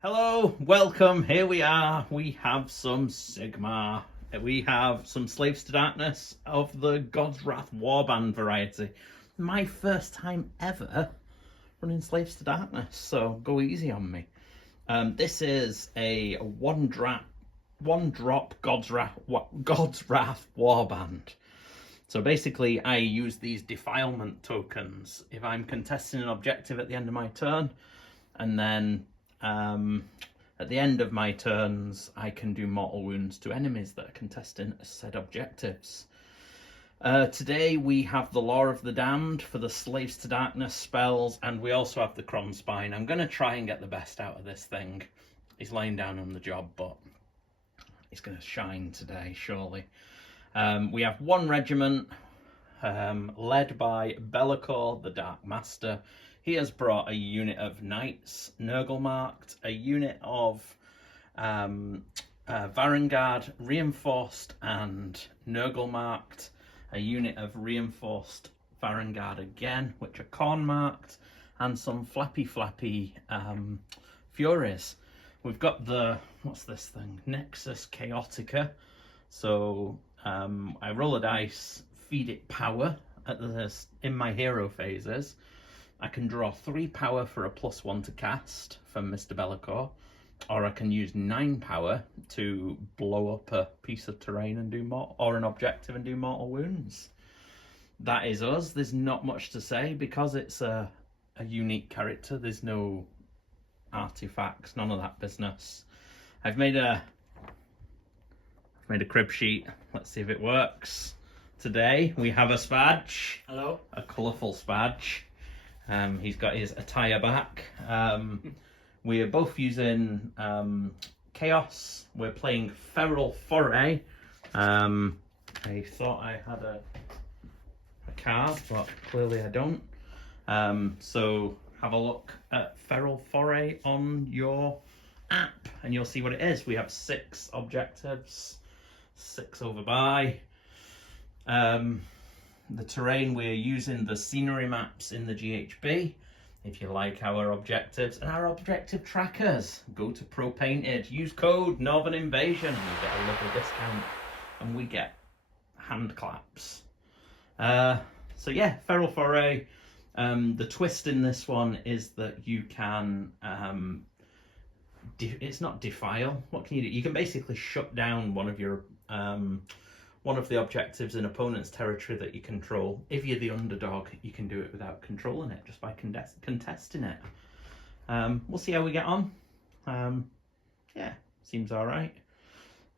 Hello, welcome, here we are. We have some Sigmar. We have some Slaves to Darkness of the Godswrath Warband variety. My first time ever running Slaves to Darkness, so go easy on me. This is a one drop Godswrath Warband. So basically I use these defilement tokens if I'm contesting an objective at the end of my turn, and then at the end of my turns, I can do mortal wounds to enemies that are contesting said objectives. Today we have the Law of the Damned for the Slaves to Darkness spells, and we also have the Kronspine. I'm going to try and get the best out of this thing. He's laying down on the job, but he's going to shine today, surely. We have one regiment led by Be'lakor, the Dark Master. He has brought a unit of knights, Nurgle marked, a unit of Varangard reinforced and Nurgle marked, a unit of reinforced Varangard again, which are Khorne marked, and some flappy Furies. We've got the, what's this thing? Nexus Chaotica. So I roll a dice, feed it power in my hero phases. I can draw 3 power for a +1 to cast from Mr. Be'lakor, or I can use 9 power to blow up a piece of terrain and do or an objective and do mortal wounds. That is us. There's not much to say because it's a unique character. There's no artifacts, none of that business. I've made a crib sheet. Let's see if it works. Today we have a Spadge. Hello. A colourful Spadge. He's got his attire back. We are both using Chaos. We're playing Feral Foray. I thought I had a card, but clearly I don't. So have a look at Feral Foray on your app and you'll see what it is. We have 6 objectives, 6 over by. The terrain, we're using the scenery maps in the GHB. If you like our objectives and our objective trackers, go to Pro Painted, use code Northern Invasion, and you get a lovely discount, and we get hand claps. So yeah, Feral Foray. The twist in this one is that you can, it's not defile. What can you do? You can basically shut down one of your one of the objectives in opponent's territory that you control. If you're the underdog, you can do it without controlling it, just by contesting it. We'll see how we get on. Yeah, seems all right.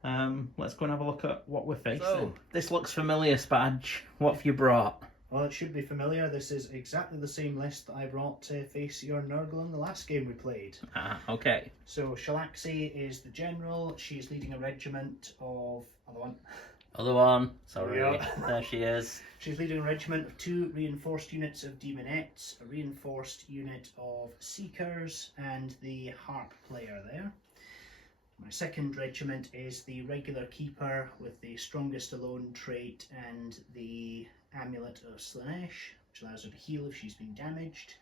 Let's go and have a look at what we're facing. So, this looks familiar, Spadge. What have you brought? Well, it should be familiar. This is exactly the same list that I brought to face your Nurgle in the last game we played. Okay. So Shalaxi is the general. She's leading a regiment of... Other one. Sorry. There she is. She's leading a regiment of 2 reinforced units of Daemonettes, a reinforced unit of Seekers, and the Harp player there. My second regiment is the regular keeper with the strongest alone trait and the Amulet of Slaanesh, which allows her to heal if she's been damaged,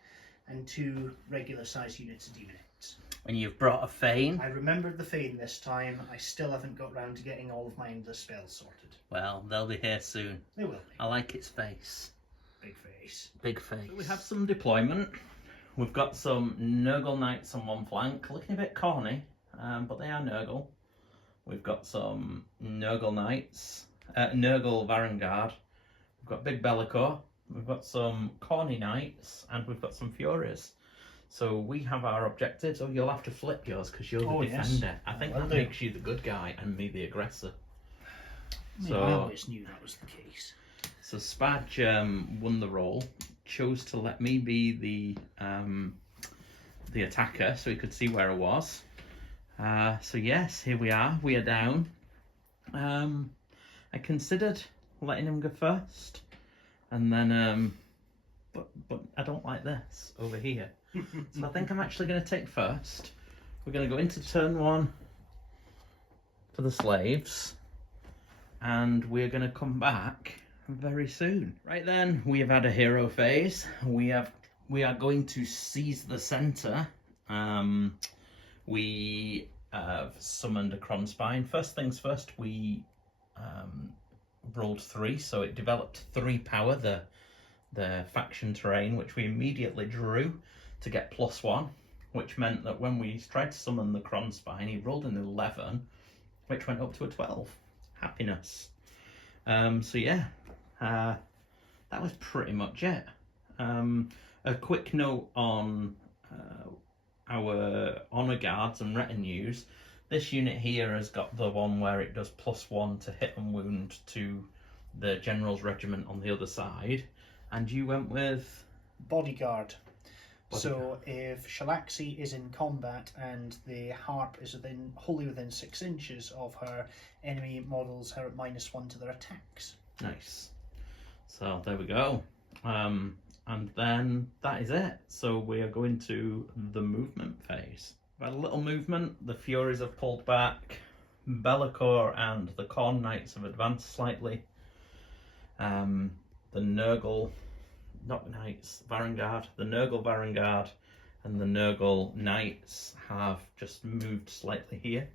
and 2 regular size units of Daemonettes. And you've brought a Fane. I remembered the Fane this time. I still haven't got round to getting all of my Endless spells sorted. Well, they'll be here soon. They will be. I like its face. Big face. Big face. So we have some deployment. We've got some Nurgle Knights on one flank, looking a bit corny, but they are Nurgle. We've got some Nurgle Knights, Nurgle Varangard. We've got Big Be'lakor. We've got some corny Knights, and we've got some Furies. So we have our objectives. Oh, you'll have to flip yours because you're the defender. Yes. I think that makes you the good guy and me the aggressor. I always knew that was the case. So Spadge won the role, chose to let me be the attacker so he could see where I was. So yes, here we are. We are down. I considered letting him go first, and then but I don't like this over here. So I think I'm actually going to take first. We're going to go into turn 1 for the slaves, and we're going to come back very soon. Right then, we have had a hero phase. We are going to seize the center. we have summoned a Cronspine. First things first, we rolled 3, so it developed 3 power, the faction terrain, which we immediately drew to get +1, which meant that when we tried to summon the Cronspine, he rolled an 11, which went up to a 12. Happiness. So yeah, that was pretty much it. A quick note on our honor guards and retinues. This unit here has got the one where it does +1 to hit and wound to the general's regiment on the other side, and you went with Bodyguard. So if Shalaxi is in combat and the harp is wholly within 6 inches of her, enemy models are at -1 to their attacks. Nice. So there we go. And then that is it. So we are going to the movement phase. We've had a little movement. The Furies have pulled back. Be'lakor and the Khorne Knights have advanced slightly. The Nurgle, not Knights, Varangard, the Nurgle Varangard and the Nurgle Knights have just moved slightly here.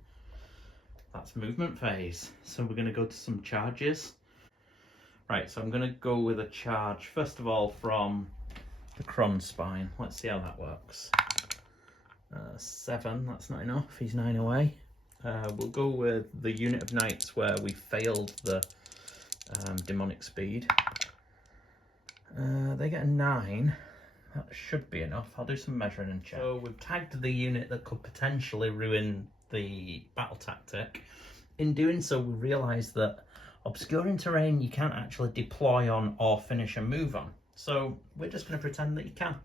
That's movement phase. So we're going to go to some charges. Right, so I'm going to go with a charge, first of all, from the Cronspine. Let's see how that works. 7, that's not enough, he's 9 away. We'll go with the unit of knights where we failed the demonic speed. They get a 9. That should be enough. I'll do some measuring and check. So we've tagged the unit that could potentially ruin the battle tactic. In doing so, we realised that obscuring terrain you can't actually deploy on or finish a move on. So we're just going to pretend that you can.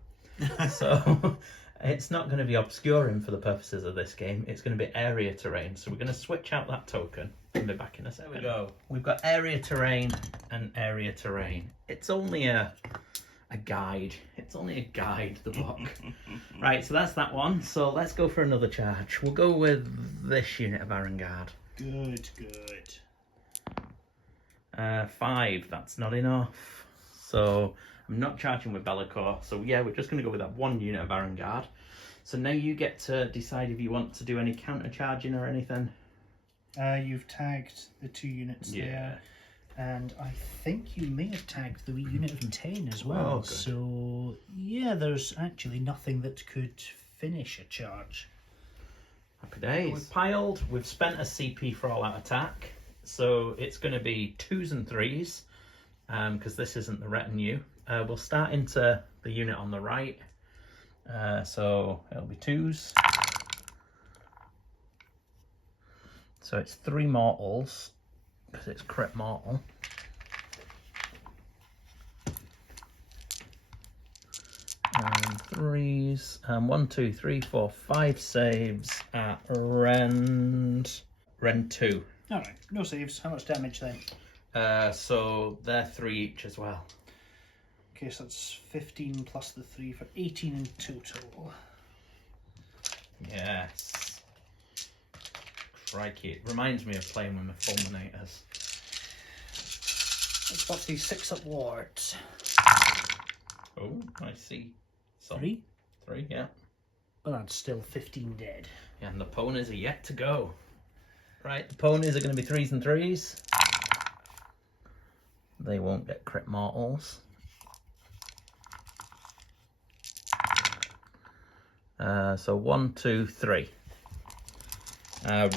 So it's not going to be obscuring for the purposes of this game. It's going to be area terrain. So we're going to switch out that token and be back in a second. There we go. We've got area terrain and area terrain. It's only a guide. It's only a guide, the book. Right, so that's that one. So let's go for another charge. We'll go with this unit of Varangard. Good. 5, that's not enough. So I'm not charging with Be'lakor. So yeah, we're just going to go with that one unit of Varangard. So now you get to decide if you want to do any counter charging or anything. You've tagged the 2 units there. And I think you may have tagged the wee unit of 10 as well. Oh, so yeah, there's actually nothing that could finish a charge. Happy days. We've piled, we've spent a CP for all out attack. So it's going to be 2s and 3s, because this isn't the retinue. We'll start into the unit on the right. So it'll be 2s. So it's 3 mortals, because it's crit mortal. And 3s. 1, 2, 3, 4, 5 saves at Rend 2. Alright, no saves. How much damage then? So they're 3 each as well. Okay, so that's 15 plus the 3 for 18 in total. Yes. Crikey, it reminds me of playing with my Fulminators. Let's put these 6 up wards. Oh, I see. So, 3? 3, yeah. Well, that's still 15 dead. Yeah, and the ponies are yet to go. Right, the ponies are going to be 3s and 3s. They won't get crit mortals. So 1, 2, 3.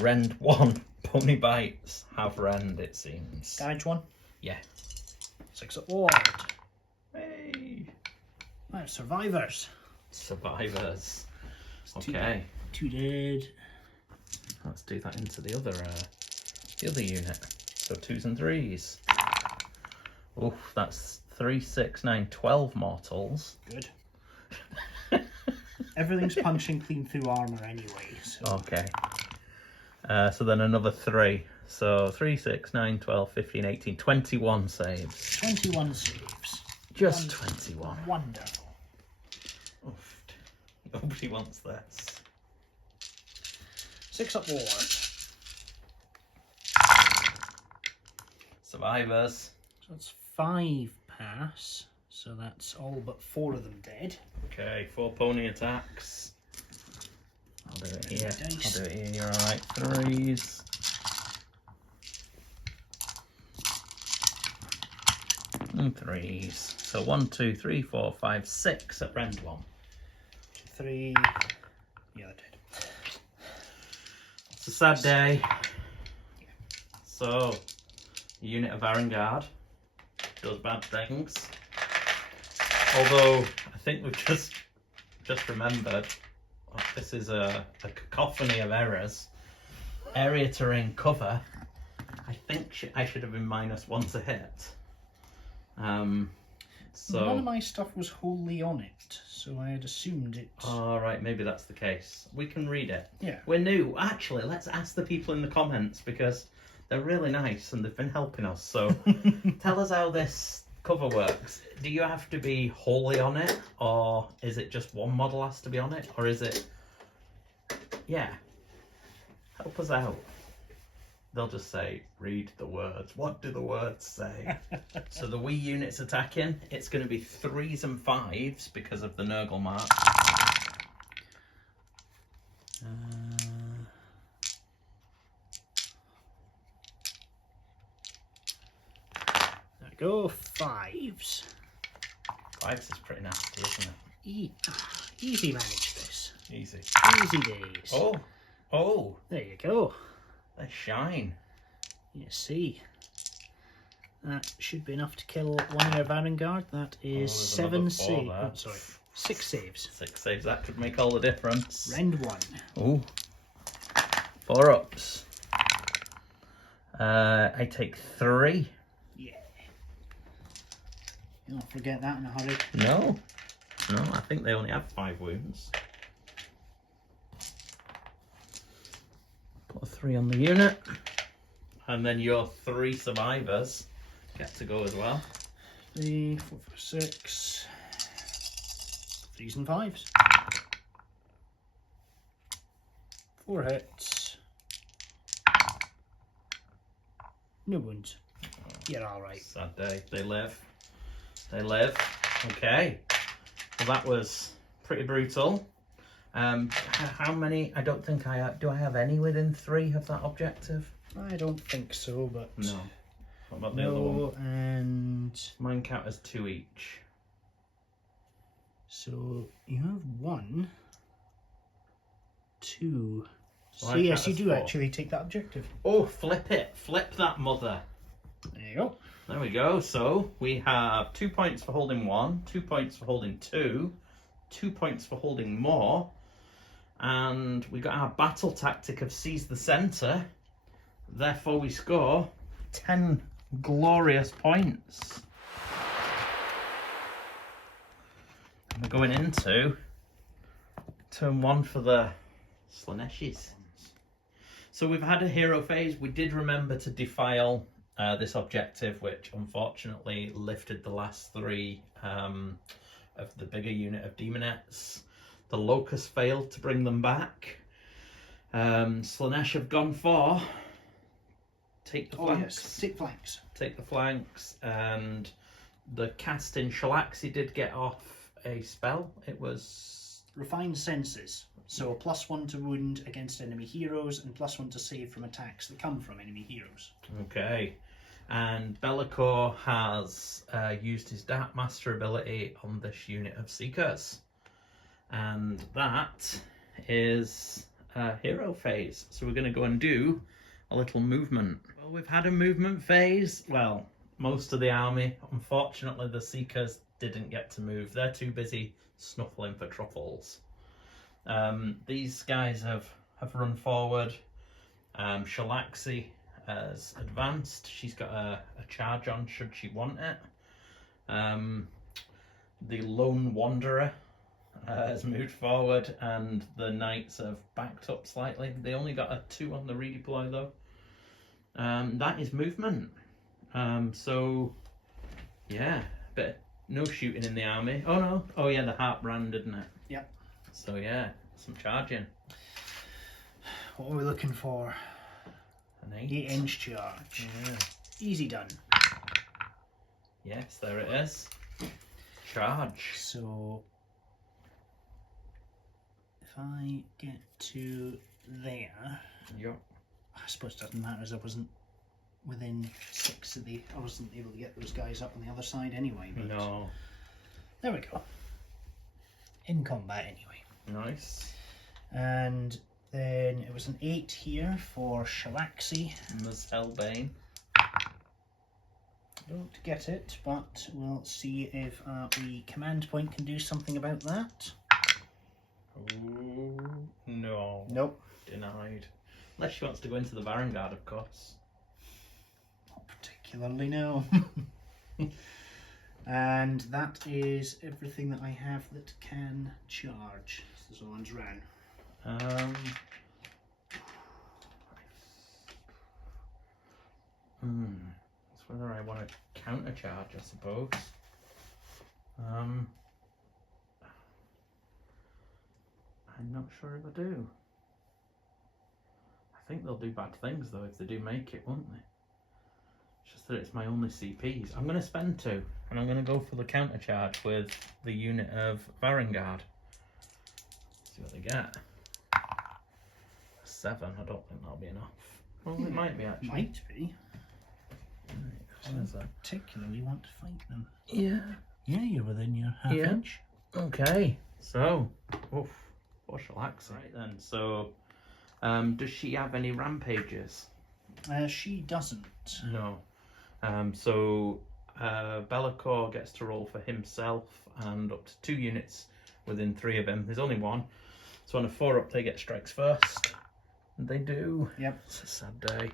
Rend 1. Pony bites have rend, it seems. Damage 1? Yeah. 6 up ward. Hey. Right, survivors. Survivors. Okay. 2 dead. Let's do that into the other unit. So 2s and 3s. Oof, that's 3, 6, 9, 12 mortals. Good. Everything's punching clean through armor anyway. So. Okay. So then another 3. So 3, 6, 9, 12, 15, 18, 21 saves. 21 saves. Just 21. Wonderful. Oof. Nobody wants this. 6 up ward. Survivors. So that's 5 pass. So that's all but 4 of them dead. Okay, 4 pony attacks. I'll do it here. Dice. I'll do it here. You're all right. 3s. And 3s. So 1, 2, 3, 4, 5, 6 at rend 1. 3. Yeah, I did. It's a sad day. So, a unit of Vanguard does bad things. Although, I think we've just remembered, this is a cacophony of errors. Area terrain cover, I think I should have been -1 to hit. So none of my stuff was wholly on it, so I had assumed it. All right, maybe that's the case. We can read it. Yeah. We're new. Actually, let's ask the people in the comments because they're really nice and they've been helping us. So tell us how this cover works. Do you have to be wholly on it, or is it just one model has to be on it, or is it? Yeah. Help us out. They'll just say, read the words. What do the words say? So the wee unit's attacking. It's going to be 3s and 5s because of the Nurgle mark. There we go, 5s. 5s is pretty nasty, isn't it? Easy manage this. Easy. Easy days. Oh, There you go. they shine. You see. That should be enough to kill one of your Vanguard. That is there's 7 another 4 saves. there. Oh, sorry. 6 saves. 6 saves, that could make all the difference. Rend 1. Oh. 4 ups. I take 3. Yeah. You don't forget that in a hurry. No, I think they only have 5 wounds. Put a 3 on the unit. And then your 3 survivors get to go as well. 3, 4, 5, 6. 3s and 5s. 4 hits. No wounds. You're alright. Sad day. They live. They live. Okay. Well, that was pretty brutal. How many? I don't think I do. I have any within 3 of that objective? I don't think so, but No. What about the other one? And Mine count as 2 each. so you have 1, 2. So So I yes, count you as do 4. actually take that objective. Oh, flip it. Flip that mother. There you go. There we go. So we have 2 points for holding 1, 2 points for holding 2, 2 points for holding more, and we got our battle tactic of seize the centre. Therefore, we score 10 glorious points. And we're going into turn 1 for the Slaaneshes. So we've had a hero phase. We did remember to defile this objective, which unfortunately lifted the last 3 of the bigger unit of Daemonettes. The Locust failed to bring them back. Slaanesh have gone for take the flanks. Yes, take flanks. Take the flanks, and the cast in Shalaxi did get off a spell. It was Refined senses. So +1 to wound against enemy heroes and +1 to save from attacks that come from enemy heroes. okay. And Be'lakor has used his Dark Master ability on this unit of Seekers. And that is hero phase. So we're going to go and do a little movement. Well, we've had a movement phase. Well, most of the army. Unfortunately, the Seekers didn't get to move. They're too busy snuffling for truffles. These guys have run forward. Shalaxi has advanced. She's got a charge on should she want it. The Lone Wanderer has moved forward, and the Knights have backed up slightly. They only got a 2 on the redeploy though. That is movement. So yeah, but no shooting in the army. Oh no, oh yeah, the Harp ran, didn't it? Yep. So yeah, some charging. What are we looking for? An 8-inch charge. Yeah. Easy done. Yes, there it is. Charge. So if I get to there, Yep. I suppose it doesn't matter as I wasn't within 6 of the... I wasn't able to get those guys up on the other side anyway. But No. there we go. In combat anyway. Nice. And then it was an 8 here for Shalaxi. Helbane. Don't get it, but we'll see if the command point can do something about that. Ooh, no. Nope. Denied. Unless she wants to go into the Varangard, of course. Not particularly, no. And that is everything that I have that can charge. So the one's ran. That's whether I want to counter charge, I suppose. I'm not sure if I do. I think they'll do bad things though if they do make it, won't they? It's just that it's my only CPs. I'm going to spend 2 and I'm going to go for the counter charge with the unit of Varangard. See what they get. 7, I don't think that'll be enough. Well, it might be actually. Might be. Right, I don't particularly want to fight them. yeah. Yeah, you're within your half Yeah. inch. Okay, so, oof, poor Shalaxi. Right then, so, does she have any rampages? She doesn't. No. So, Be'lakor gets to roll for himself and up to 2 units within 3 of him. There's only 1. So on a 4 up, they get strikes first. And they do. Yep. It's a sad day.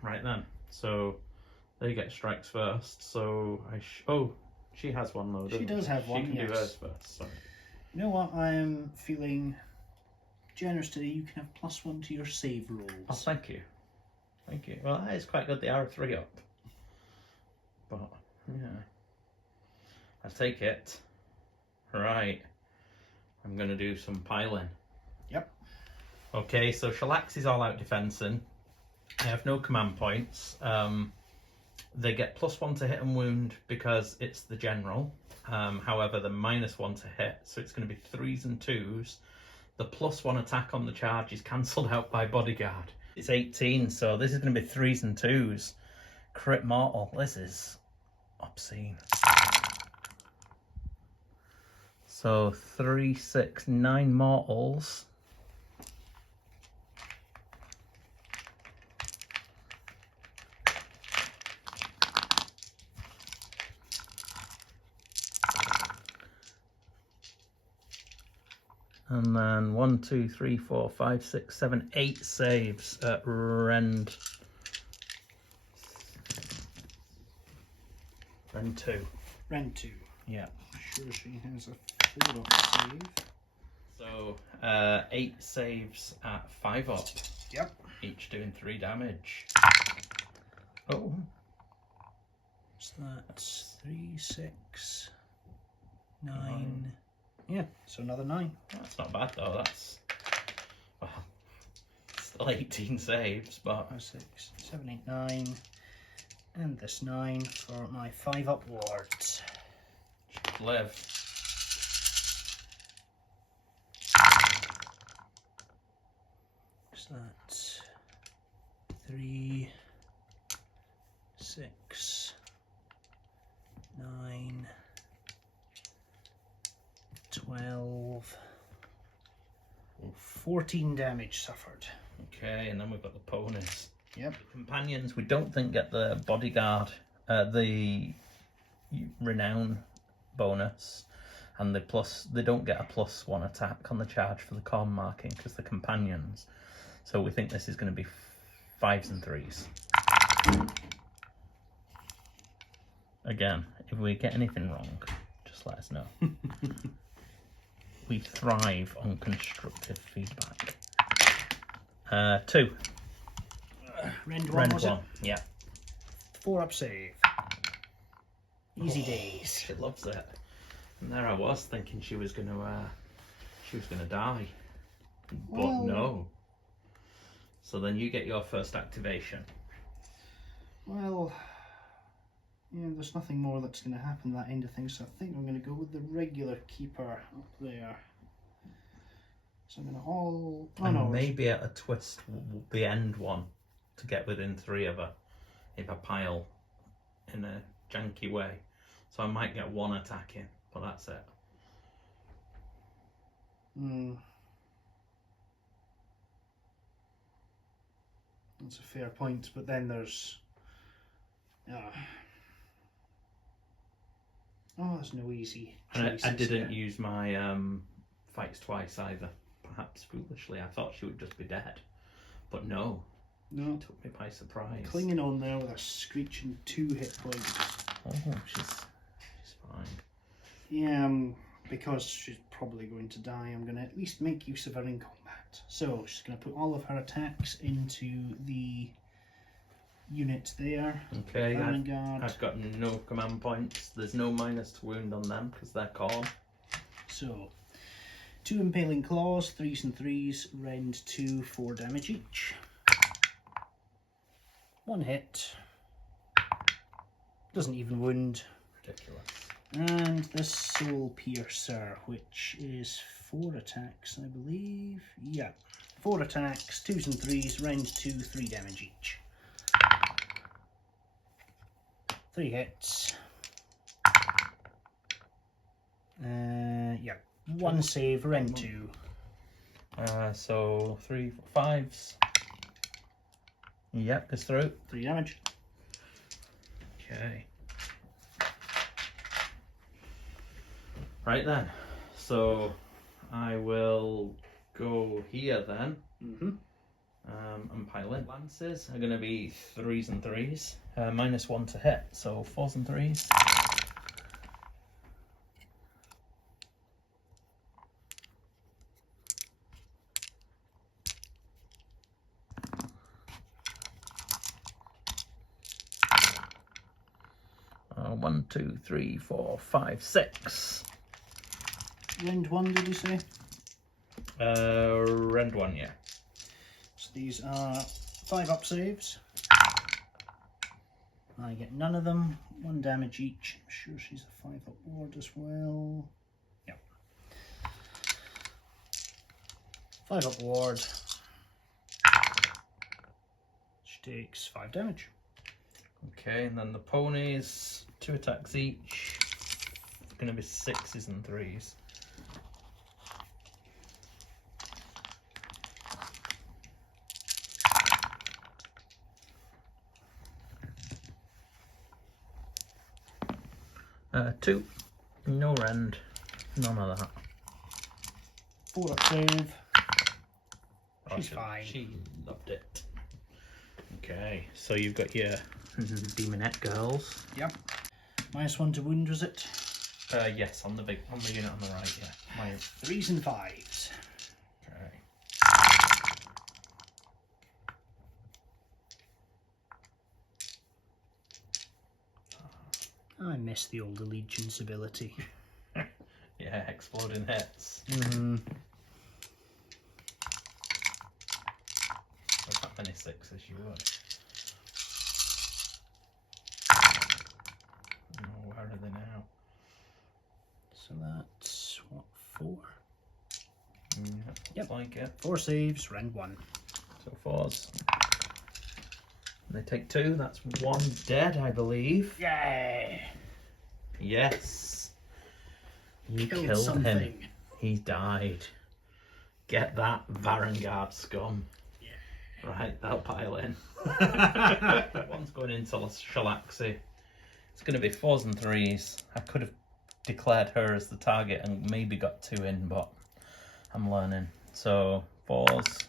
Right then, so they get strikes first. So oh, she has 1 though. She does have 1. She can yes. do hers first. So. You know what? I am feeling generous today. You can have +1 to your save rolls. Oh, thank you. Thank you. Well, that is quite good. They are a 3 up. But, yeah. I'll take it. Right. I'm going to do some piling. Yep. Okay, so Shalaxi's all out defensing. I have no command points. They get +1 to hit and wound because it's the general. However, the -1 to hit, so it's going to be 3s and 2s. The +1 attack on the charge is cancelled out by bodyguard. It's 18, so this is going to be 3s and 2s. Crit mortal. This is obscene. So 3, 6, 9 mortals. And then 1, 2, 3, 4, 5, 6, 7, 8 saves at Rend. Rend 2. Rend 2. Yeah. Sure, she has a 4 up save. So 8 saves at 5 up. Yep. Each doing 3 damage. Oh. So that's 3, 6, 9. Yeah, so another 9. That's not bad though. That's, well, still 18 saves, but 5, 6, 7, 8, 9. And this 9 for my 5 up wards. should live. So that's 3, 6, 9, 12, 14 damage suffered. Okay, and then we've got the ponies. Yep. Companions, we don't think get the bodyguard, the renown bonus, and they don't get a +1 attack on the charge for the corn marking because they're companions. So we think this is going to be 5s and 3s. Again, if we get anything wrong, just let us know. We thrive on constructive feedback. 2. Rend 1 Rend was 1, it? yeah. 4 up save. Easy days. She loves it. And there I was thinking she was gonna die. But Well, no. So then you get your first activation. Well, yeah, there's nothing more that's going to happen that end of things, so I think I'm going to go with the regular keeper up there. So I'm going to all... Oh, and no. maybe at a twist the end one to get within 3 of her if I pile in a janky way. So I might get 1 attack in, but that's it. That's a fair point, but then there's... Oh, there's no easy choices. And I didn't use my fights twice either. Perhaps foolishly, I thought she would just be dead, but no. No. It took me by surprise. Clinging on there with a screeching 2 hit points. Oh, she's fine. Yeah, because she's probably going to die, I'm going to at least make use of her in combat. So she's going to put all of her attacks into the unit there. Okay, Vanguard. I've got no command points. There's no minus to wound on them because they're Khorne. So 2 impaling claws, 3s and 3s, rend 2, 4 damage each. 1 hit. Doesn't even wound. Ridiculous. And the Soul Piercer, which is 4 attacks, I believe. Yeah, 4 attacks, 2s and 3s, rend 2, 3 damage each. 3 hits. Yeah, 1 save, rend 2. So 3, 5s. Yep, goes through. 3 damage. Okay. Right then. So I will go here then. And pile in. Lances are going to be 3s and 3s. -1 to hit, so 4s and 3s. One, 2, 3, 4, 5, 6. Rend 1, did you say? Rend 1, yeah. So these are 5 up saves. I get none of them. 1 damage each. I'm sure she's a 5 up ward as well. Yep. 5 up ward. She takes 5 damage. Okay, and then the ponies, 2 attacks each. It's going to be 6s and 3s. Two, no rend, none of that. 4 up save. Oh, She's fine. She loved it. Okay, so you've got your Daemonette girls. Yep. -1 to wound, was it? Yes, on the unit on the right. Yeah. 3s and 5s. Okay. I miss the old Allegiance ability. Yeah, exploding hits. Mm. With that many 6s, you would. Oh, where are they now? So that's what, 4? Yeah, Yep. looks like it. 4 saves, rend 1. So 4s. They take 2. That's 1 dead, I believe. Yay! Yes. You Killed killed something. him. He died. Get that, Varangard scum. Yeah. Right, that'll pile in. One's going into Shalaxi. It's going to be 4s and 3s. I could have declared her as the target and maybe got 2 in, but I'm learning. So 4s.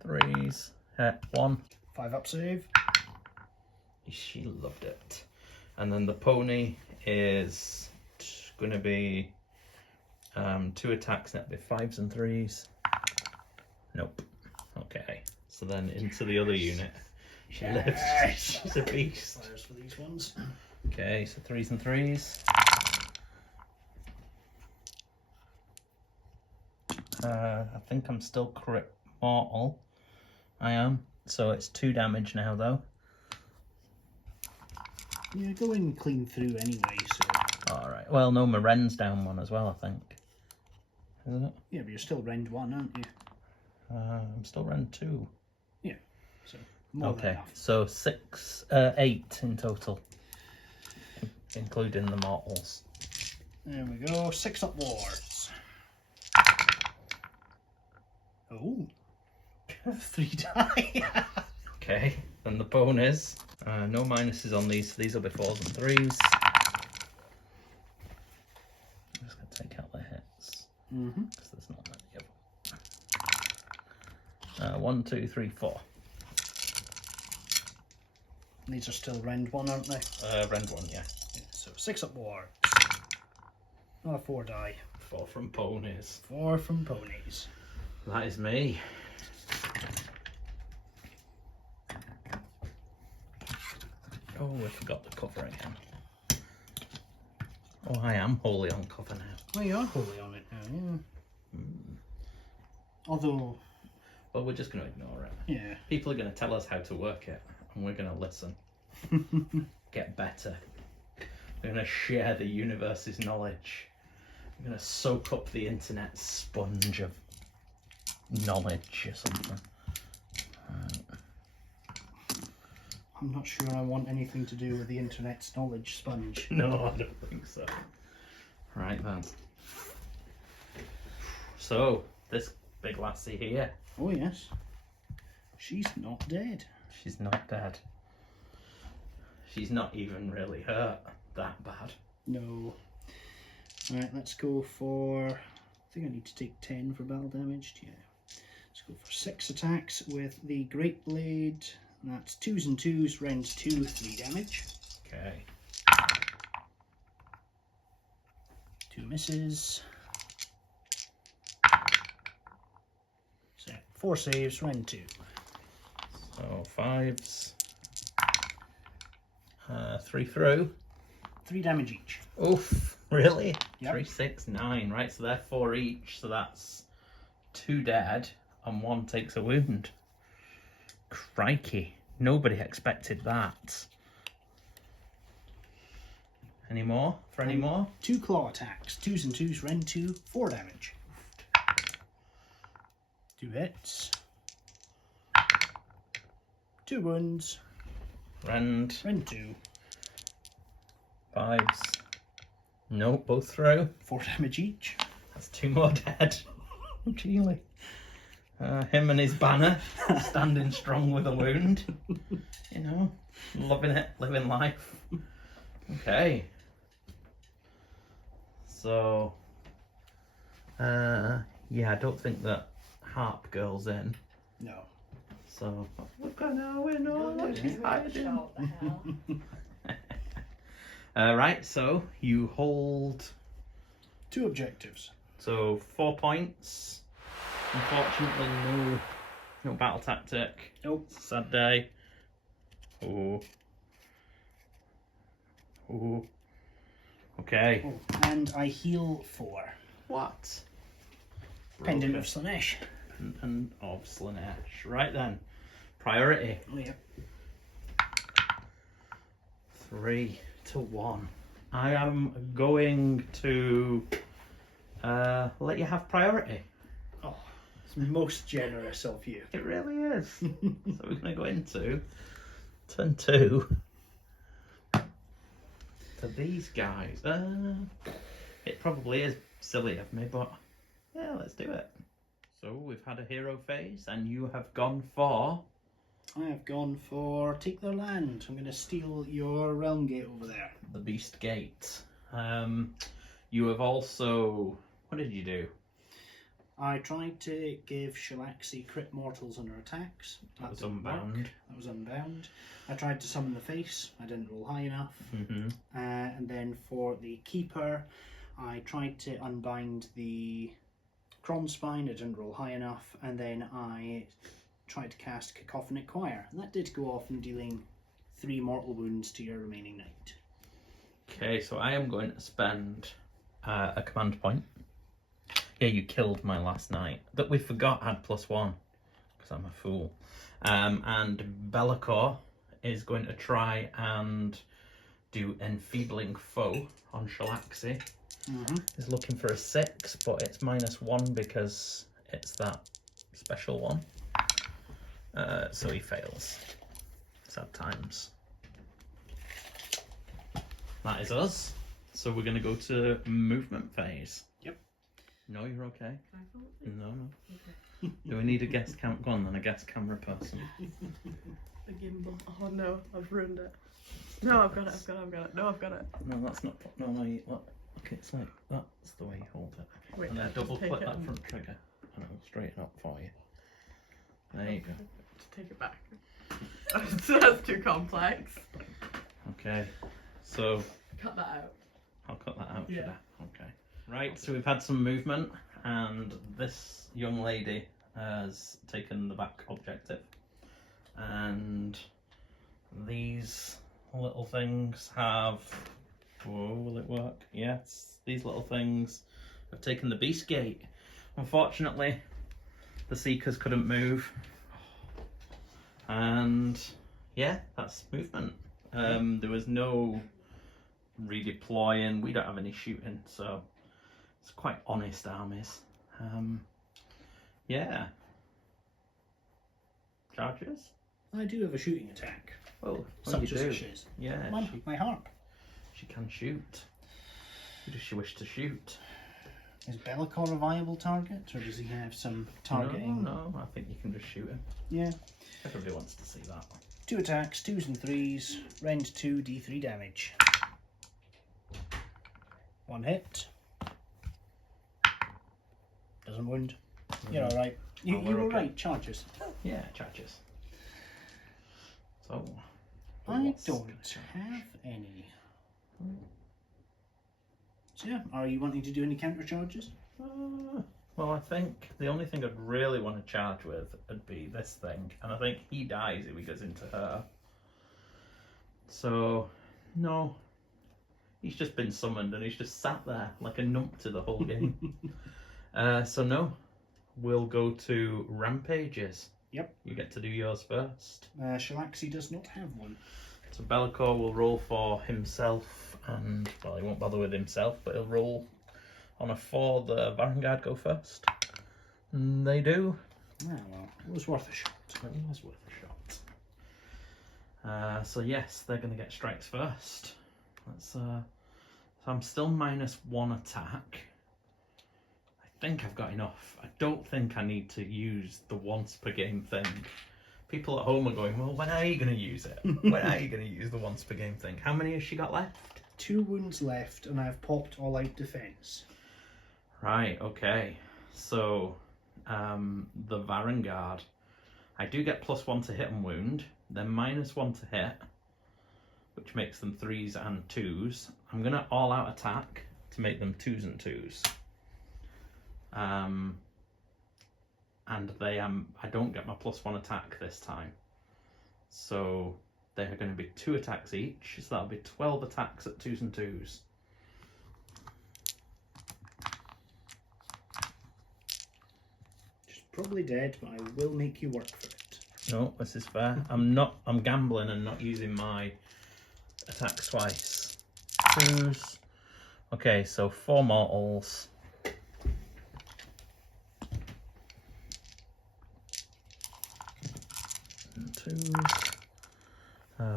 3s. Hit 1. 5 up save. She loved it. And then the pony is going to be 2 attacks, that'll be 5s and 3s. Nope. Okay. So then into the other unit. She lives. She's a beast. Fires for these ones. Okay, so 3s and 3s. I think I'm still crit mortal. I am. So it's 2 damage now though. Yeah, going clean through anyway, so... Alright, well, no, my Ren's down one as well, I think. Isn't it? Yeah, but you're still Rend 1, aren't you? I'm still Ren 2. Yeah, so more than Okay, enough. so 8 in total, including the mortals. There we go, 6 up wards. Oh, 3 die. Okay, then the ponies. No minuses on these, so these will be 4s and 3s. I'm just going to take out the hits, because there's not many of them. 1, 2, 3, 4. These are still Rend 1, aren't they? Ren 1, yeah. So 6 up wards. 4 die. 4 from ponies. 4 from ponies. That is me. Oh, I forgot the cover again. Oh, I am wholly on cover now. Oh, you are wholly on it now, yeah. Although... Well, we're just going to ignore it. Yeah. People are going to tell us how to work it, and we're going to listen. Get better. We're going to share the universe's knowledge. We're going to soak up the internet's sponge of knowledge or something. I'm not sure I want anything to do with the internet's knowledge sponge. No, I don't think so. Right then. So, this big lassie here. Oh yes. She's not dead. She's not dead. She's not even really hurt that bad. No. Alright, let's go for... I think I need to take 10 for battle damage. Yeah. Let's go for 6 attacks with the Great Blade. That's 2s and 2s, Rend 2, 3 damage. Okay. 2 misses. So 4 saves, Rend 2. So 5s. 3 through. 3 damage each. Oof, really? Yep. 3, 6, 9. Right, so they're 4 each. So that's 2 dead and 1 takes a wound. Crikey. Nobody expected that. Any more? For any more? 2 claw attacks. 2s and 2s, Rend 2, 4 damage. 2 hits. 2 wounds. Rend. Rend 2. 5s. Nope, both through. 4 damage each. That's 2 more dead. Really? Him and his banner, standing strong with a wound. You know, loving it, living life. Okay. So, yeah, I don't think that Harp Girl's in. No. So, we're gonna win all what she's hiding. Right, so you hold... 2 objectives. So 4 points. Unfortunately, no battle tactic. Nope. It's a sad day. Oh. Oh. Okay. Oh, and I heal 4. What? Pendant of Slaanesh. Pendant of Slaanesh. Right then. Priority. Oh, yeah. 3 to 1. I am going to let you have priority. Oh, it's most generous of you. It really is. So we're going to go into turn 2 to these guys. It probably is silly of me, but yeah, let's do it. So we've had a hero phase, and you have gone for... I have gone for take their land. I'm going to steal your realm gate over there. the Beast Gate. You have also... What did you do? I tried to give Shalaxi crit mortals on her attacks. That was didn't unbound. work. That was unbound. I tried to summon the face. I didn't roll high enough. Mm-hmm. And then for the keeper, I tried to unbind the Kronspine. I didn't roll high enough. And then I tried to cast Cacophonic Choir. And that did go off in dealing 3 mortal wounds to your remaining knight. Okay, so I am going to spend a command point. Yeah, you killed my last knight. That we forgot had +1, because I'm a fool. And Bellicor is going to try and do Enfeebling Foe on Shalaxi. Mm-hmm. He's looking for a 6, but it's -1 because it's that special one. So he fails. Sad times. That is us. So we're going to go to movement phase. Yep. No, you're okay. Can I follow it? No. Okay. Do we need a guest cam? Go on then, a guest camera person. The gimbal. Oh no, I've ruined it. No, I've got it. No, I've got it. No, that's not. No, you, look. Okay, it's like that's the way you hold it. Wait, And then just double take click it that and- front trigger, and it'll straighten up for you. There you go. Just take it back. That's too complex. Okay, so Cut that out. I'll cut that out. Yeah. Should I? Okay. Right, so we've had some movement, and this young lady has taken the back objective, and these little things have. Oh, will it work? Yes, these little things have taken the beast gate. Unfortunately, the seekers couldn't move, and yeah, that's movement. There was no redeploying. We don't have any shooting, so it's quite honest armies. Yeah. Charges? I do have a shooting attack, Oh, such you as do. it is. Yeah, My harp. she can shoot. Who does she wish to shoot? Is Bellicor a viable target, or does he have some targeting? No, I think you can just shoot him. Yeah. Everybody wants to see that. 2 attacks, 2s and 3s, rend 2, d3 damage. 1 hit. Doesn't wound. You're alright. You we're were okay. right, charges. Yeah, charges. So, I what's don't gonna charge? have any. So yeah, are you wanting to do any counter charges? Well, I think the only thing I'd really want to charge with would be this thing, and I think he dies if he goes into her. So, no. He's just been summoned and he's just sat there like a numpty the whole game. So no, we'll go to rampages. Yep. You get to do yours first. Shalaxi does not have one. So Bellicor will roll for himself, and well, he won't bother with himself, but he'll roll on a 4. The Vanguard go first. And they do. Ah well, it was worth a shot. It was worth a shot. So yes, they're going to get strikes first. Let's. So I'm still -1 attack. I think I've got enough. I don't think I need to use the once per game thing. People at home are going, well, when are you going to use it? When are you going to use the once per game thing? How many has she got left? 2 wounds left, and I've popped all out defense. Right, okay. So, the Vanguard. I do get +1 to hit and wound, then -1 to hit, which makes them 3s and 2s. I'm going to all out attack to make them 2s and 2s. And I don't get my +1 attack this time. So they are going to be 2 attacks each, so that'll be 12 attacks at 2s and 2s. She's probably dead, but I will make you work for it. No, this is fair. I'm gambling and not using my attacks twice. 2s. Okay, so 4 mortals. And 2s.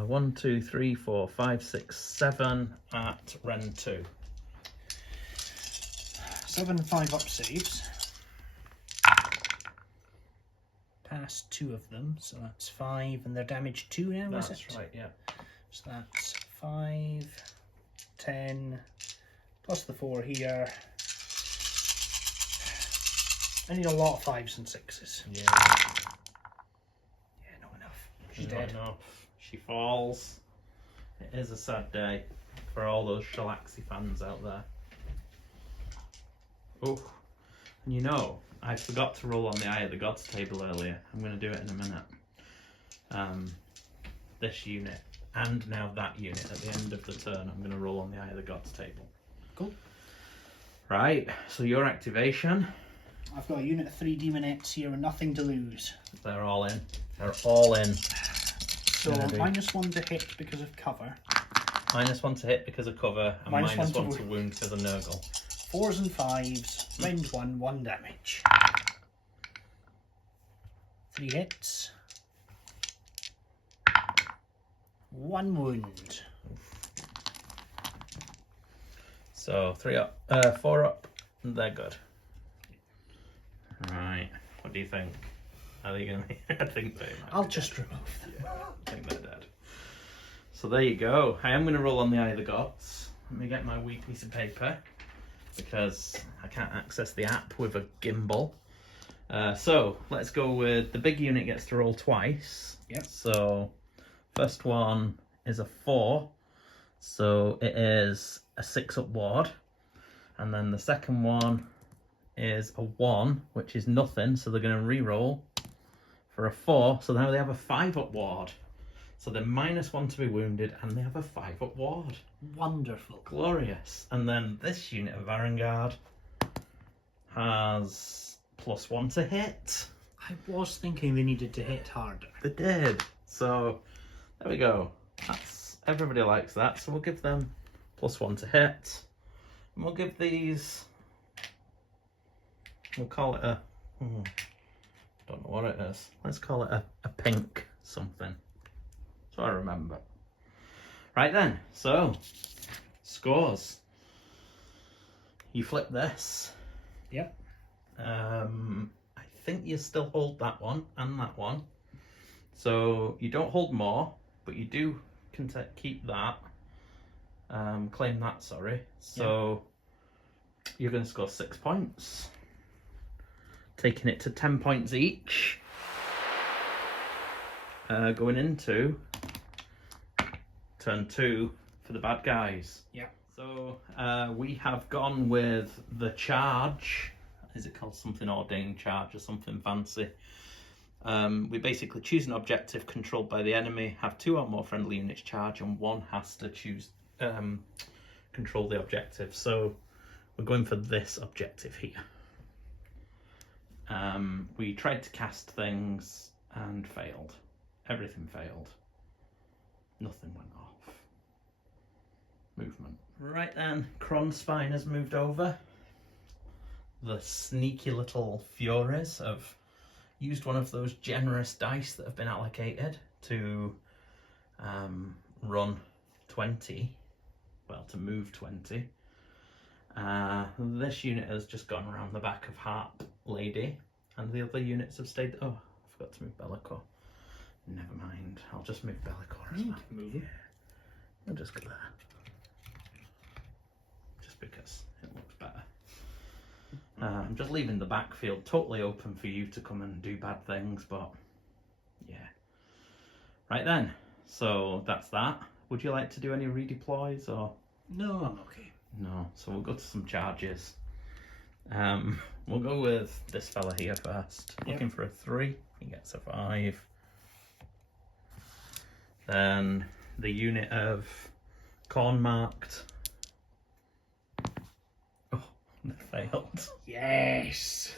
1, 2, 3, 4, 5, 6, 7 at Ren 2. 7 and 5 up saves. Pass 2 of them, so that's 5, and they're damaged 2 now, is it? That's right, yeah. So that's 5, 10, plus the 4 here. I need a lot of 5s and 6s. Yeah. Yeah, not enough. She's Not dead. enough. She falls. It is a sad day for all those Shalaxi fans out there. Oh, and you know, I forgot to roll on the Eye of the Gods table earlier. I'm going to do it in a minute. This unit, and now that unit at the end of the turn, I'm going to roll on the Eye of the Gods table. Cool. Right, so your activation, I've got a unit of 3 Daemonettes here and nothing to lose. they're all in. They're all in. So Yeah, they do. -1 to hit because of cover. -1 to hit because of cover, and -1 -1 to wound because of Nurgle. 4s and 5s, rend 1, 1 damage. 3 hits. 1 wound. So 3 up, 4 up, and they're good. Right, what do you think? Are they gonna? I think they might. I'll just remove them. Yeah, I think they're dead. So there you go. I am going to roll on the Eye of the Gods. Let me get my wee piece of paper because I can't access the app with a gimbal. So let's go with the big unit gets to roll twice. Yep. So first one is a 4. So it is a 6-up ward. And then the second one is a 1, which is nothing. So they're going to re-roll for a 4. So now they have a 5-up ward. So they're -1 to be wounded, and they have a 5-up ward. Wonderful. Glorious. And then this unit of Varangard has +1 to hit. I was thinking they needed to hit harder. They did. So there we go. That's everybody likes that. So we'll give them +1 to hit. And we'll give these. We'll call it a. Don't know what it is. Let's call it a pink something. So I remember. Right then, so scores. You flip this. Yep. I think you still hold that one and that one. So you don't hold more, but you do keep that. Claim that, sorry. So you're going to score 6 points. Taking it to 10 points each. Going into turn 2 for the bad guys. Yeah. So we have gone with the charge. Is it called something ordained charge or something fancy? We basically choose an objective controlled by the enemy, have 2 or more friendly units charge, and 1 has to choose control the objective. So we're going for this objective here. We tried to cast things and failed. Everything failed. Nothing went off. Movement. Right then, Kronspine has moved over. The sneaky little Furies have used one of those generous dice that have been allocated to run 20. Well, to move 20. This unit has just gone around the back of Harp Lady, and the other units have stayed. Oh, I forgot to move Bellicore. Never mind, I'll just move Bellicore as well. Move it. I'll just go there. Just because it looks better. I'm just leaving the backfield totally open for you to come and do bad things, but yeah. Right then, so that's that. Would you like to do any redeploys or? No, I'm okay. No, so we'll go to some charges. We'll go with this fella here first. Yep. Looking for a 3, he gets a 5. Then the unit of corn marked. Oh, they failed. Yes.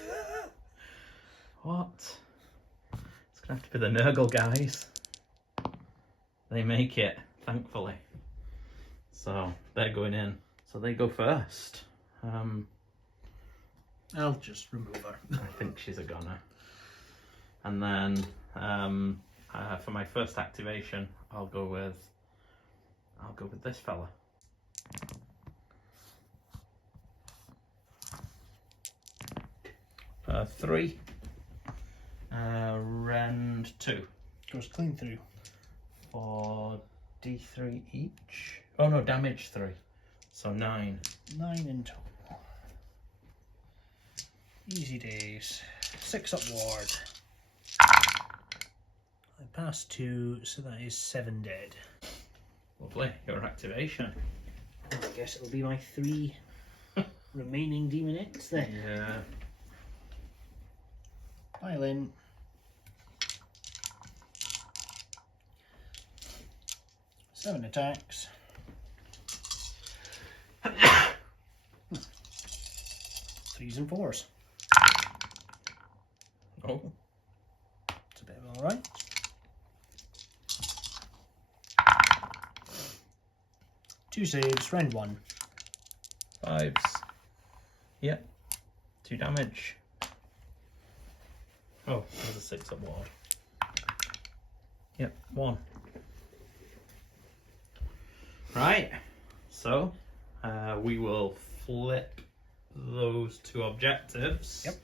What? It's gonna have to be the Nurgle guys. They make it, thankfully. So they're going in. So they go first. I'll just remove her. I think she's a goner. And then for my first activation, I'll go with this fella. Uh, 3. Rend 2. Goes clean through. For D3 each. Oh no, damage 3. So 9. 9 in total. Easy days. 6 up ward. I passed 2, so that is 7 dead. Lovely, your activation. I guess it'll be my 3 remaining Daemonettes then. Yeah. Pile in. Seven attacks. Threes and 4s. Oh. It's a bit of alright. 2 saves, round 1. 5s. Yep. 2 damage. Oh, there's a 6 up ward. Yep, 1. Right, so we will flip those 2 objectives. Yep.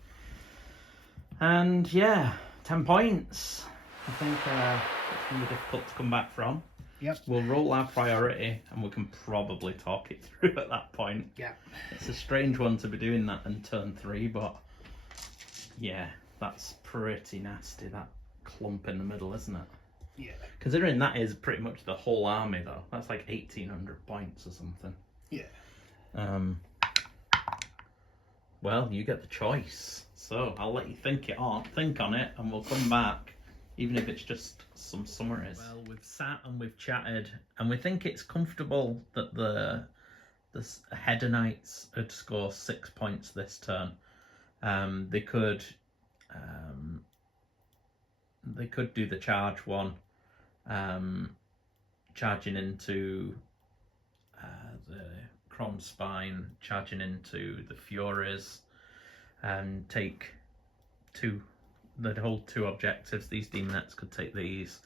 And yeah, 10 points. I think it's going to be difficult to come back from. Yep. We'll roll our priority and we can probably talk it through at that point. Yeah. It's a strange one to be doing that in turn 3, but yeah, that's pretty nasty, that clump in the middle, isn't it? Yeah. Considering that is pretty much the whole army, though. That's like 1,800 points or something. Yeah. Well, you get the choice. So I'll let you think on it, and we'll come back, even if it's just some summaries. Well, we've sat and we've chatted, and we think it's comfortable that the Hedonites would score 6 points this turn. They could do the charge one, charging into the Crom Spine, charging into the Furies, and take they'd hold 2 objectives. These Daemonettes could take these.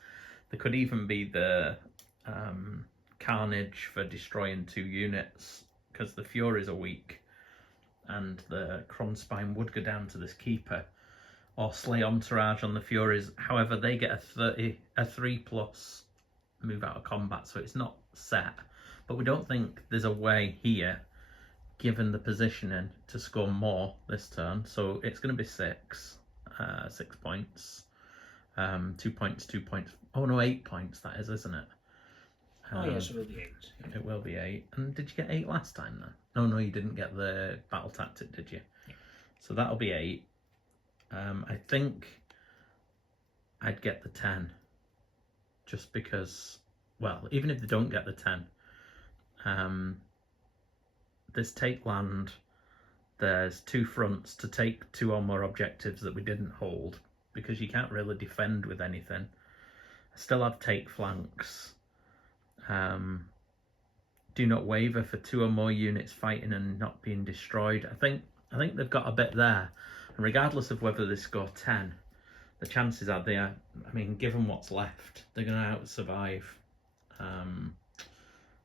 There could even be the Carnage for destroying 2 units, because the Furies are weak, and the Crom Spine would go down to this Keeper, or Slay Entourage on the Furies. However, they get a 3+ move out of combat, so it's not set. But we don't think there's a way here, given the positioning, to score more this turn. So it's going to be 6 points. 2 points, 2 points. Oh no, 8 points that is, isn't it? Oh yes, it will be 8. It will be 8. And did you get 8 last time then? Oh no, you didn't get the battle tactic, did you? Yeah. So that'll be 8. I think I'd get the 10. Just because, well, even if they don't get the 10, this take land, there's 2 fronts to take 2 or more objectives that we didn't hold, because you can't really defend with anything. I still have take flanks. Do not waver for 2 or more units fighting and not being destroyed. I think they've got a bit there. And regardless of whether they score 10, the chances are they are, I mean, given what's left, they're going to out-survive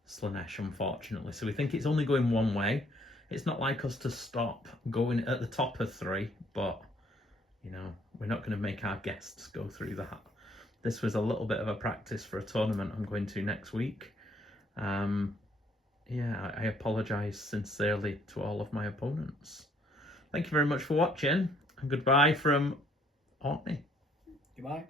Slaanesh, unfortunately. So we think it's only going one way. It's not like us to stop going at the top of 3, but, you know, we're not going to make our guests go through that. This was a little bit of a practice for a tournament I'm going to next week. Yeah, I apologise sincerely to all of my opponents. Thank you very much for watching, and goodbye from Orkney. Goodbye.